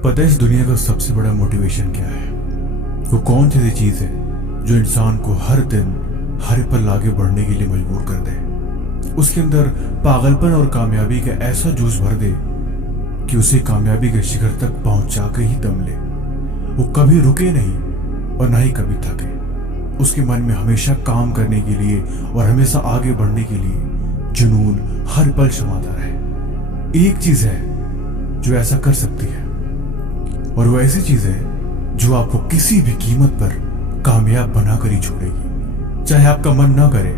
पता है इस दुनिया का सबसे बड़ा मोटिवेशन क्या है? वो कौन सी ऐसी चीज है जो इंसान को हर दिन हर पल आगे बढ़ने के लिए मजबूर कर दे, उसके अंदर पागलपन और कामयाबी का ऐसा जोश भर दे कि उसे कामयाबी के शिखर तक पहुंचा के ही दम ले। वो कभी रुके नहीं और ना ही कभी थके। उसके मन में हमेशा काम करने के लिए और हमेशा आगे बढ़ने के लिए जुनून हर पल समाता रहे। एक चीज है जो ऐसा कर सकती है, और वो ऐसी चीज है जो आपको किसी भी कीमत पर कामयाब बनाकर ही छोड़ेगी। चाहे आपका मन ना करे,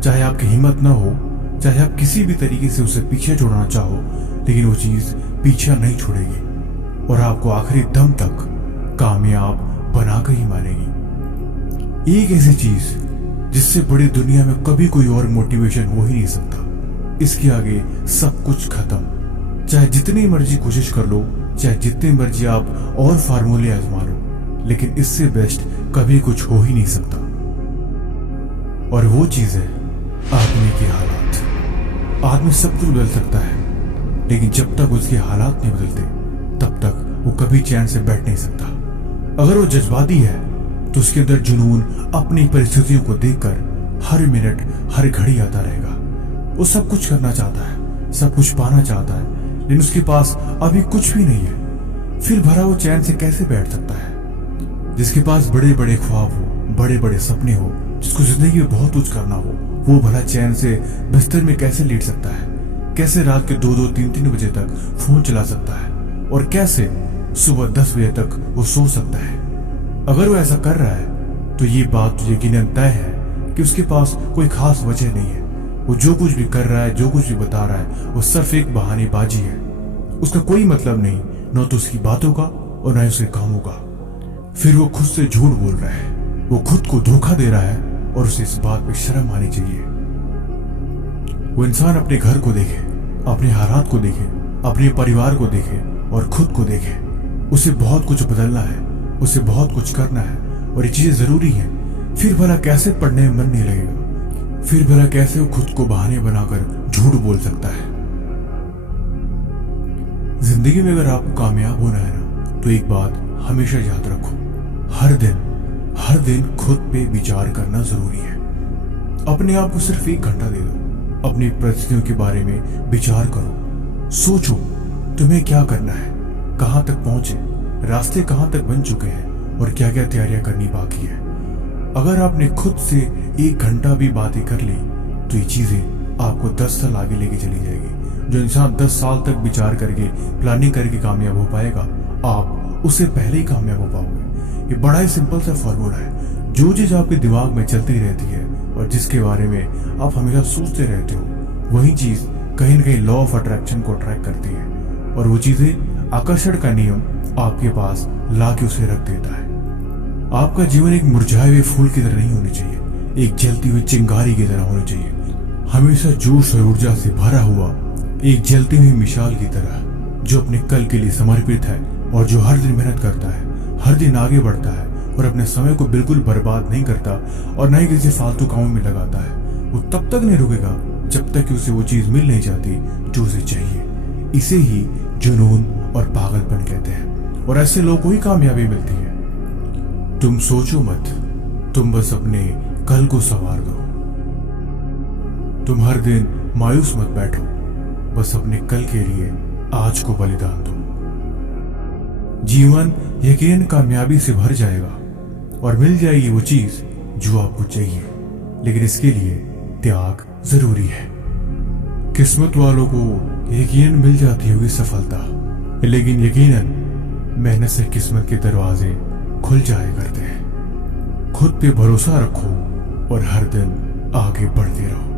चाहे आपकी हिम्मत ना हो, चाहे आप किसी भी तरीके से उसे पीछे छोड़ना चाहो, लेकिन वो चीज पीछा नहीं छोड़ेगी और आपको आखिरी दम तक कामयाब बनाकर ही मानेगी। एक ऐसी चीज जिससे बड़ी दुनिया में कभी कोई और मोटिवेशन हो ही नहीं सकता। इसके आगे सब कुछ खत्म। चाहे जितनी मर्जी कोशिश कर लो, चाहे जितनी मर्जी आप और फार्मूले आजमा लो, लेकिन इससे बेस्ट कभी कुछ हो ही नहीं सकता। और वो चीज है आदमी के हालात। आदमी सब कुछ बदल सकता है, लेकिन जब तक उसके हालात नहीं बदलते तब तक वो कभी चैन से बैठ नहीं सकता। अगर वो जज्बाती है तो उसके अंदर जुनून अपनी परिस्थितियों को देखकर हर मिनट हर घड़ी आता रहेगा। वो सब कुछ करना चाहता है, सब कुछ पाना चाहता है, लेकिन उसके पास अभी कुछ भी नहीं है। फिर भरा वो चैन से कैसे बैठ सकता है? जिसके पास बड़े बड़े ख्वाब हो, बड़े बड़े सपने हो, जिसको जिंदगी में बहुत कुछ करना हो, वो भला चैन से बिस्तर में कैसे लेट सकता है? कैसे रात के 2-2, 3-3 बजे तक फोन चला सकता है? और कैसे सुबह 10 बजे तक वो सो सकता है? अगर वो ऐसा कर रहा है तो ये बात तो यकीनन तय है कि उसके पास कोई खास वजह नहीं है। वो जो कुछ भी कर रहा है, जो कुछ भी बता रहा है, वो सिर्फ एक बहानेबाजी है। उसका कोई मतलब नहीं, न तो उसकी बातों का और न ही उसके कामों का। फिर वो खुद से झूठ बोल रहा है, वो खुद को धोखा दे रहा है, और उसे इस बात पे शर्म आनी चाहिए। वो इंसान अपने घर को देखे, अपने हालात को देखे, अपने परिवार को देखे और खुद को देखे। उसे बहुत कुछ बदलना है, उसे बहुत कुछ करना है, और ये चीजें जरूरी हैं। फिर भला कैसे पढ़ने में मन नहीं लगेगा? फिर भला कैसे वो खुद को बहाने बनाकर झूठ बोल सकता है? जिंदगी में अगर आपको कामयाब होना है ना, तो एक बात हमेशा याद रखो, हर दिन खुद पे विचार करना जरूरी है। अपने आप को सिर्फ 1 घंटा दे दो, अपनी परिस्थितियों के बारे में विचार करो। सोचो तुम्हें क्या करना है, कहां तक पहुंचे, रास्ते कहां तक बन चुके हैं और क्या क्या तैयारियां करनी बाकी है। अगर आपने खुद से 1 घंटा भी बातें कर ली तो ये चीजें आपको 10 साल आगे लेके चली जाएगी। जो इंसान 10 साल तक विचार करके, प्लानिंग करके कामयाब हो पाएगा, आप उससे पहले ही कामयाब हो पाओगे। ये बड़ा ही सिंपल सा फॉर्मूला है। जो चीज आपके दिमाग में चलती रहती है और जिसके बारे में आप हमेशा सोचते रहते हो, वही चीज कहीं न कहीं लॉ ऑफ अट्रैक्शन को अट्रैक्ट करती है, और वो चीजें आकर्षण का नियम आपके पास ला के उसे रख देता है। आपका जीवन एक मुरझाए हुए फूल की तरह नहीं होनी चाहिए, एक जलती हुई चिंगारी की तरह होनी चाहिए। हमेशा जोश और ऊर्जा से भरा हुआ एक जलती हुई मिसाल की तरह, जो अपने कल के लिए समर्पित है और जो हर दिन मेहनत करता है, हर दिन आगे बढ़ता है और अपने समय को बिल्कुल बर्बाद नहीं करता और न ही किसी फालतू कामों में लगाता है। वो तब तक नहीं रुकेगा जब तक कि उसे वो चीज मिल नहीं जाती जो उसे चाहिए। इसे ही जुनून और पागलपन कहते हैं, और ऐसे लोगों को ही कामयाबी मिलती है। तुम सोचो मत, तुम बस अपने कल को संवार दो। तुम हर दिन मायूस मत बैठो, बस अपने कल के लिए आज को बलिदान दो। जीवन यकीनन कामयाबी से भर जाएगा और मिल जाएगी वो चीज जो आपको चाहिए, लेकिन इसके लिए त्याग जरूरी है। किस्मत वालों को यकीनन मिल जाती होगी सफलता, लेकिन यकीनन मेहनत से किस्मत के दरवाजे खुल जाया करते हैं। खुद पे भरोसा रखो और हर दिन आगे बढ़ते रहो।